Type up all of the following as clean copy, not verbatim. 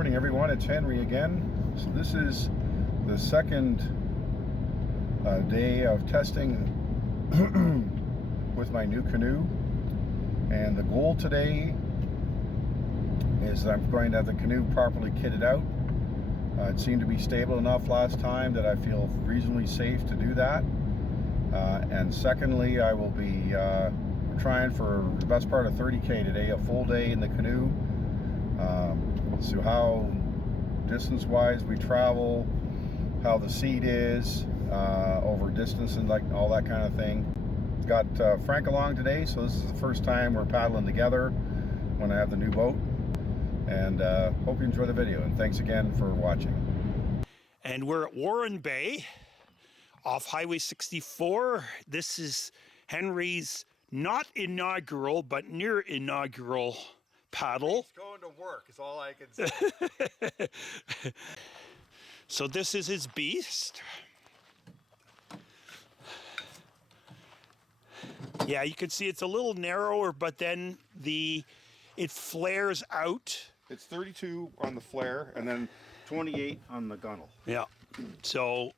morning, everyone. It's Henri again. So this is the second day of testing with my new canoe, and the goal today is that I'm going to have the canoe properly kitted out. It seemed to be stable enough last time that I feel reasonably safe to do that. And secondly, I will be trying for the best part of 30K today, a full day in the canoe. So how distance-wise we travel, how the seat is over distance and like all that kind of thing. Got Frank along today, so this is the first time we're paddling together when I have the new boat. And hope you enjoy the video, and thanks again for watching. And we're at Warren Bay off Highway 64. This is Henri's not inaugural, but near inaugural paddle. It's going to work is all I can say. So this is his beast. Yeah, you can see it's a little narrower, but then it flares out. It's 32 on the flare and then 28 on the gunnel. Yeah, so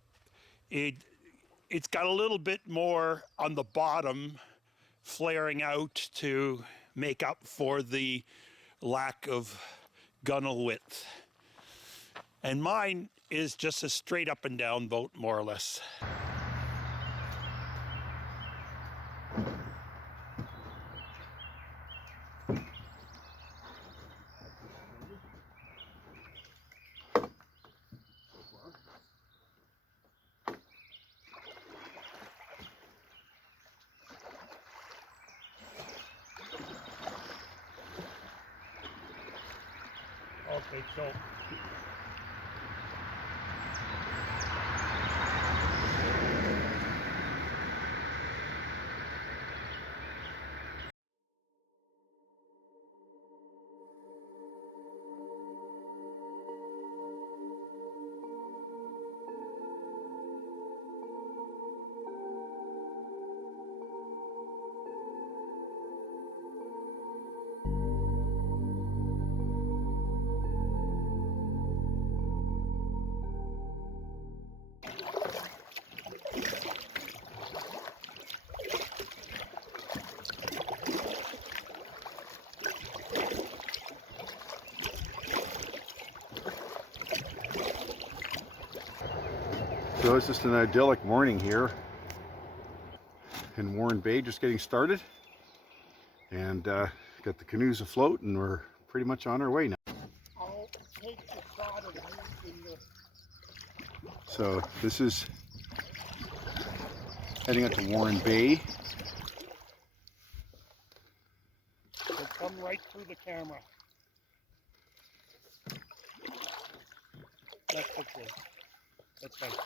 it's got a little bit more on the bottom flaring out to make up for the lack of gunnel width. And mine is just a straight up and down boat, more or less. Okay, so So it's just an idyllic morning here in Warren Bay, just getting started, and got the canoes afloat, and we're pretty much on our way now. I'll take the shot of you in the... So this is heading up to Warren Bay. So come right through the camera. That's okay. That's right.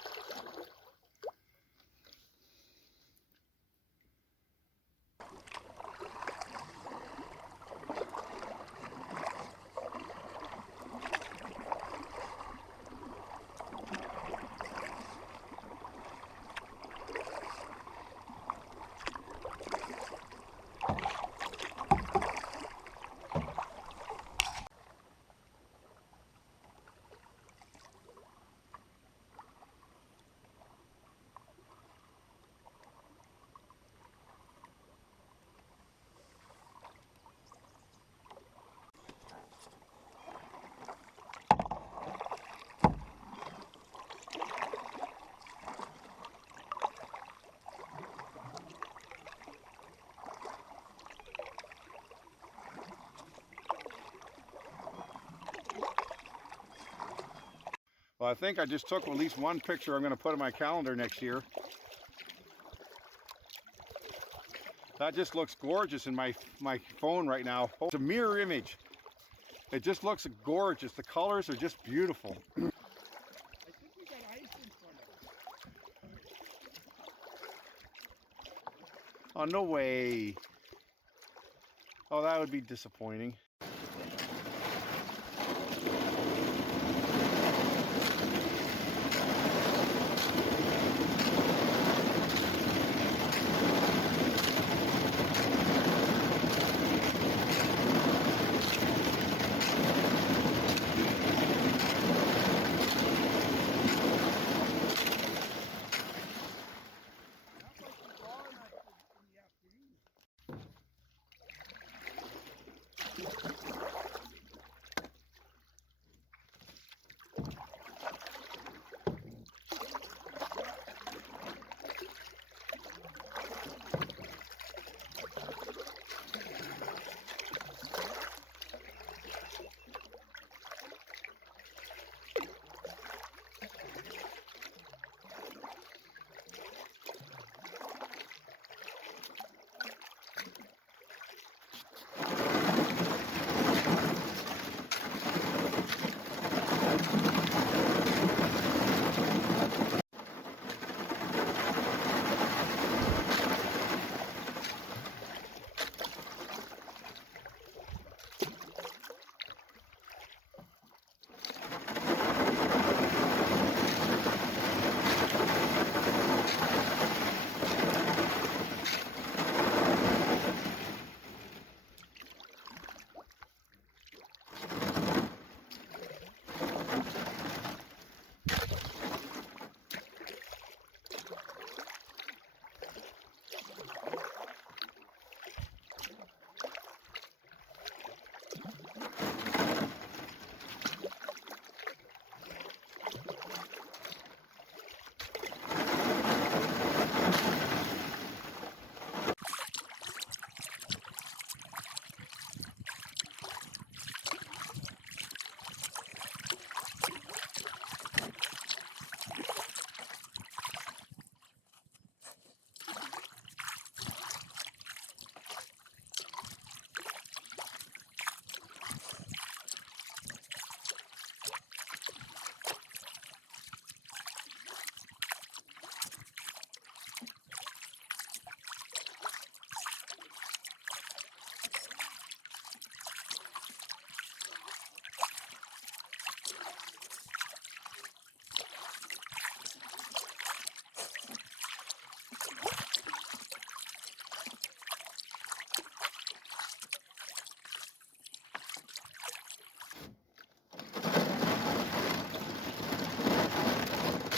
Well, I think I just took at least one picture I'm going to put in my calendar next year. That just looks gorgeous in my phone right now. It's a mirror image. It just looks gorgeous. The colors are just beautiful. I think we got ice in front of us. Oh, no way. Oh, that would be disappointing.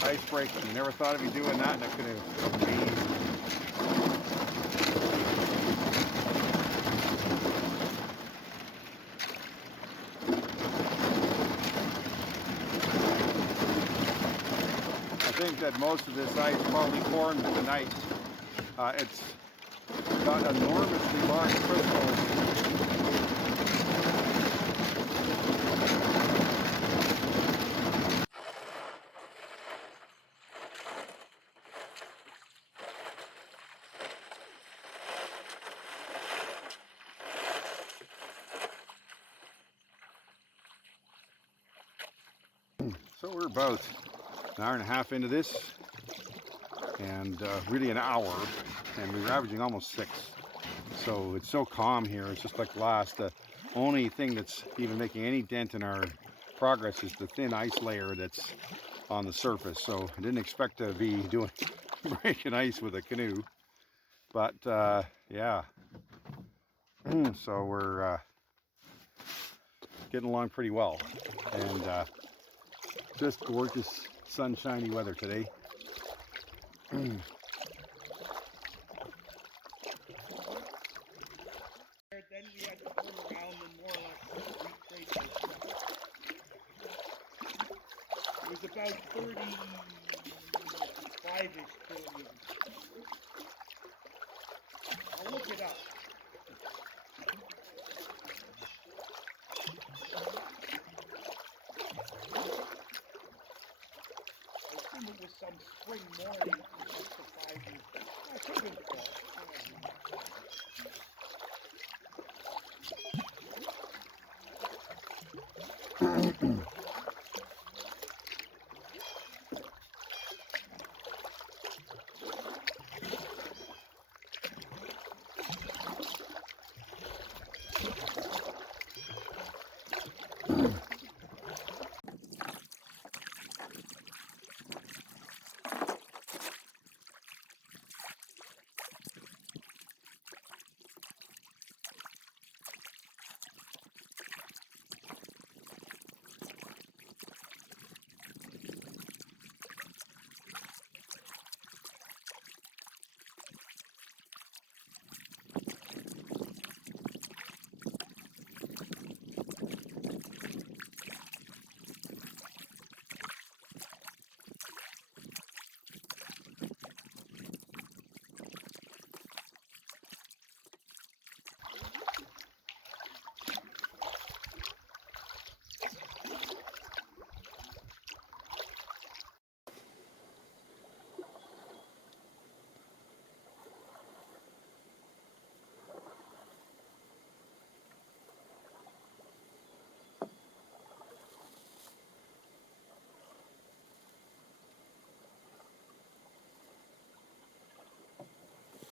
ice breaking. Never thought I'd be doing that in a canoe. Amazing. I think that most of this ice probably formed in the night. It's got enormously large crystals. So we're about an hour and a half into this, and really an hour, and we were averaging almost 6. So it's so calm here. It's just like last. The only thing that's even making any dent in our progress is the thin ice layer that's on the surface. So I didn't expect to be doing breaking ice with a canoe, but yeah. So we're getting along pretty well, and just gorgeous sunshiny weather today. Then we had to turn around and more or less retrace it. It was about 35-ish kilometers. I'll look it up. It was some spring morning, just to 5 years. I could have been fall.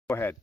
Go ahead.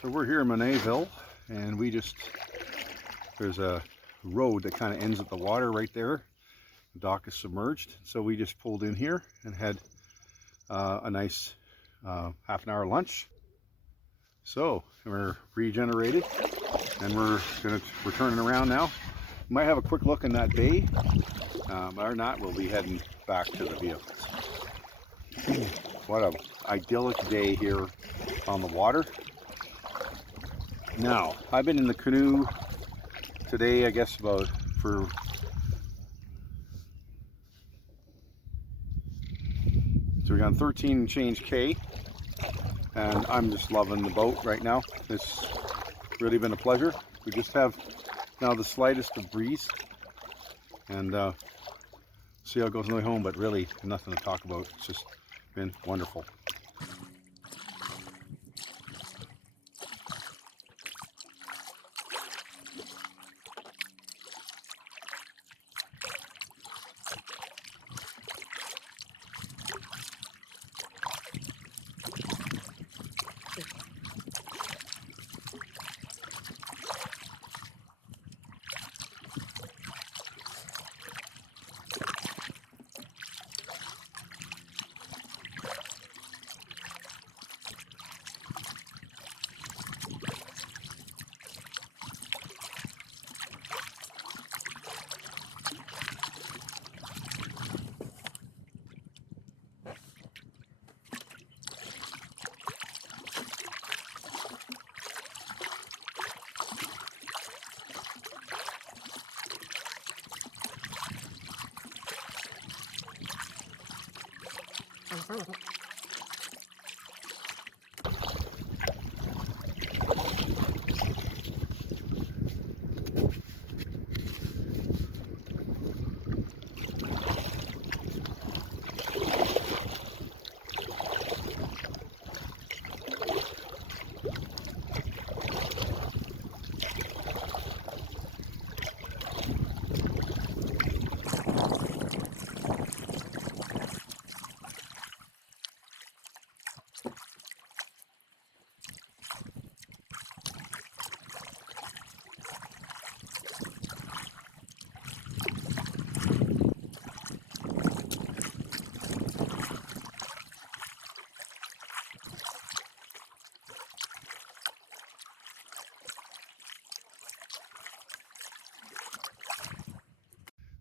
So we're here in Monetville, and there's a road that kind of ends at the water right there. The dock is submerged, so we just pulled in here and had a nice half an hour lunch. So we're regenerated, and we're turning around now. Might have a quick look in that bay, or not. We'll be heading back to the vehicles. What an idyllic day here on the water. Now, I've been in the canoe today, I guess so we've gone 13 and change K, and I'm just loving the boat right now. It's really been a pleasure. We just have now the slightest of breeze, and see how it goes on the way home, but really nothing to talk about. It's just been wonderful.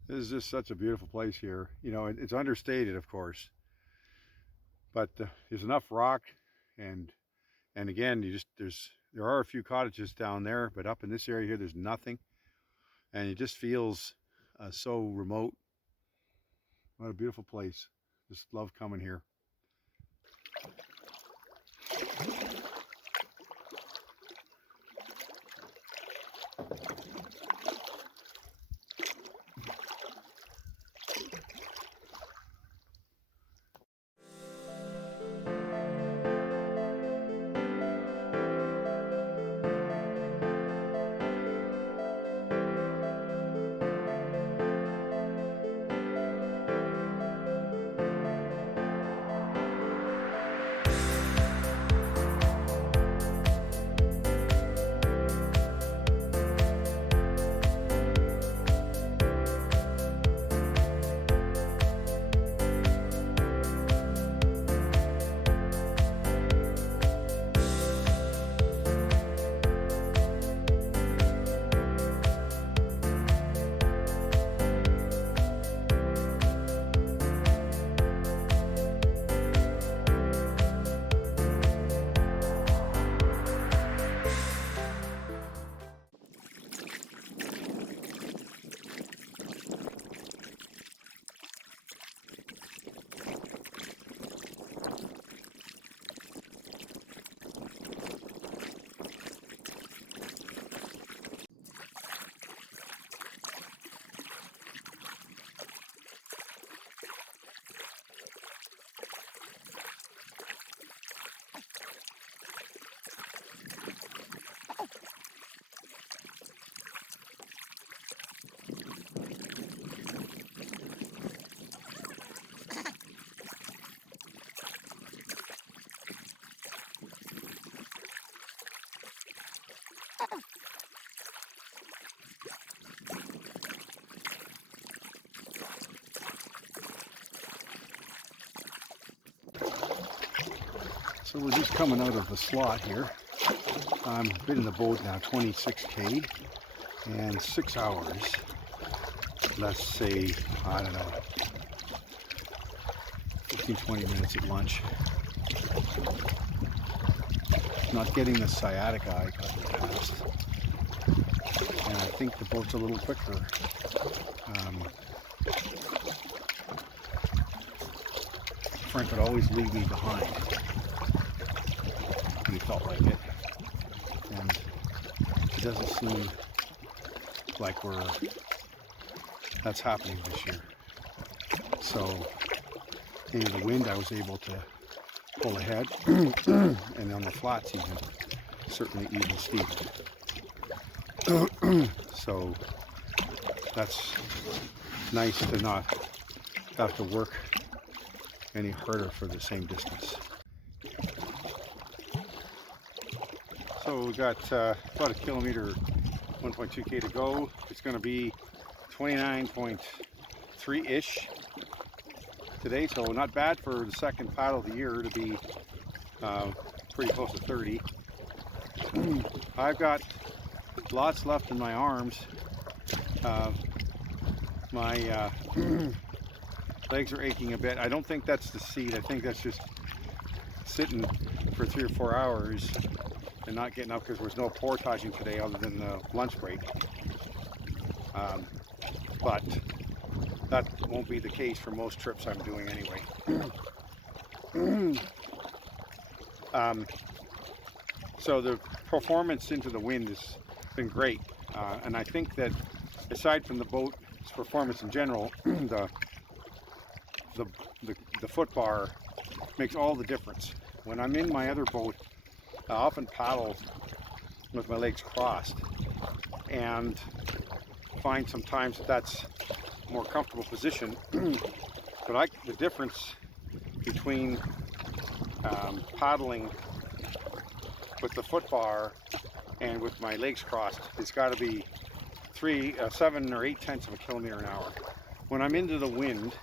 This is just such a beautiful place here. You know, it's understated, of course, but there's enough rock, and again, there are a few cottages down there, but up in this area here, there's nothing, and it just feels so remote. What a beautiful place. Just love coming here. So we're just coming out of the slot here. I've been in the boat now 26K and 6 hours. Let's say, I don't know, 15-20 minutes at lunch. Not getting the sciatica I got in the past. And I think the boat's a little quicker. Frank would always leave me behind when he felt like it. And it doesn't seem like that's happening this year. So in the wind I was able to pull ahead, and on the flats certainly even steep. So that's nice to not have to work any harder for the same distance. So we got about a kilometer, 1.2K to go. It's going to be 29.3-ish today, so not bad for the second paddle of the year to be pretty close to 30. I've got lots left in my arms. My legs are aching a bit. I don't think that's the seat. I think that's just sitting for 3 or 4 hours and not getting up because there was no portaging today other than the lunch break. But that won't be the case for most trips I'm doing anyway. So the performance into the wind has been great. And I think that aside from the boat's performance in general, the foot bar makes all the difference. When I'm in my other boat, I often paddle with my legs crossed and find sometimes that's a more comfortable position. But the difference between paddling with the foot bar and with my legs crossed, it's got to be 7 or 8 tenths of a kilometer an hour. When I'm into the wind,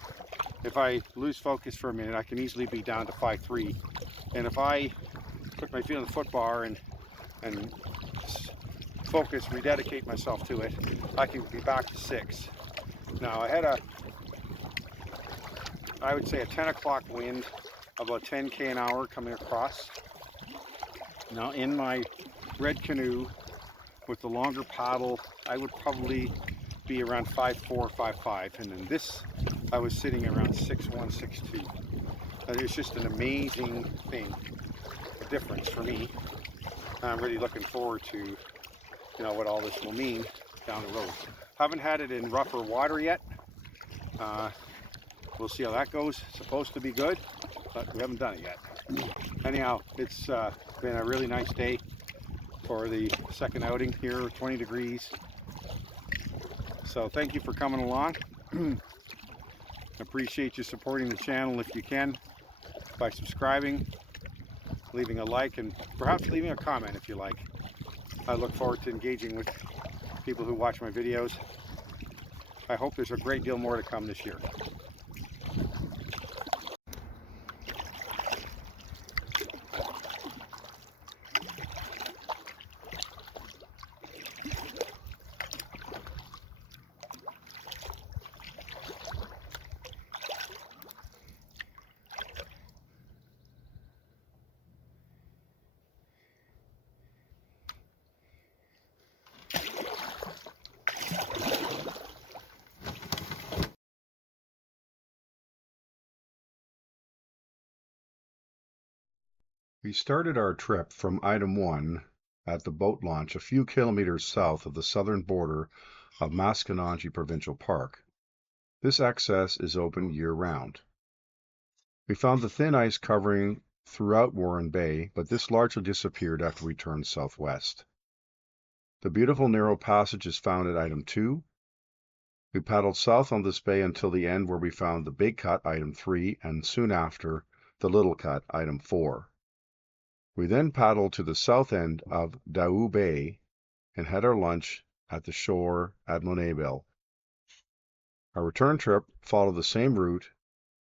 if I lose focus for a minute, I can easily be down to 5.3. And if I put my feet on the foot bar and focus, rededicate myself to it, I can be back to 6. Now I had I would say a 10 o'clock wind, about 10K an hour coming across. Now in my red canoe with the longer paddle, I would probably be around 5.4, 5.5, and in this I was sitting around 6.1, 6.2. It's just an amazing thing, a difference for me. I'm really looking forward to what all this will mean down the road. Haven't had it in rougher water yet. We'll see how that goes. Supposed to be good, but we haven't done it yet. Anyhow, it's been a really nice day for the second outing here, 20 degrees. So thank you for coming along. Appreciate you supporting the channel if you can by subscribing, leaving a like, and perhaps leaving a comment if you like. I look forward to engaging with people who watch my videos. I hope there's a great deal more to come this year. We started our trip from Item 1 at the boat launch a few kilometers south of the southern border of Masconnongee Provincial Park. This access is open year-round. We found the thin ice covering throughout Warren Bay, but this largely disappeared after we turned southwest. The beautiful narrow passage is found at Item 2. We paddled south on this bay until the end where we found the Big Cut, Item 3, and soon after, the Little Cut, Item 4. We then paddled to the south end of Daou Bay and had our lunch at the shore at Monetville. Our return trip followed the same route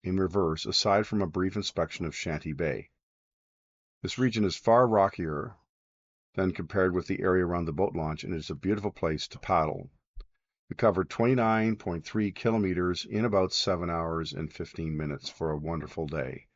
in reverse aside from a brief inspection of Shanty Bay. This region is far rockier than compared with the area around the boat launch, and it's a beautiful place to paddle. We covered 29.3 kilometers in about 7 hours and 15 minutes for a wonderful day.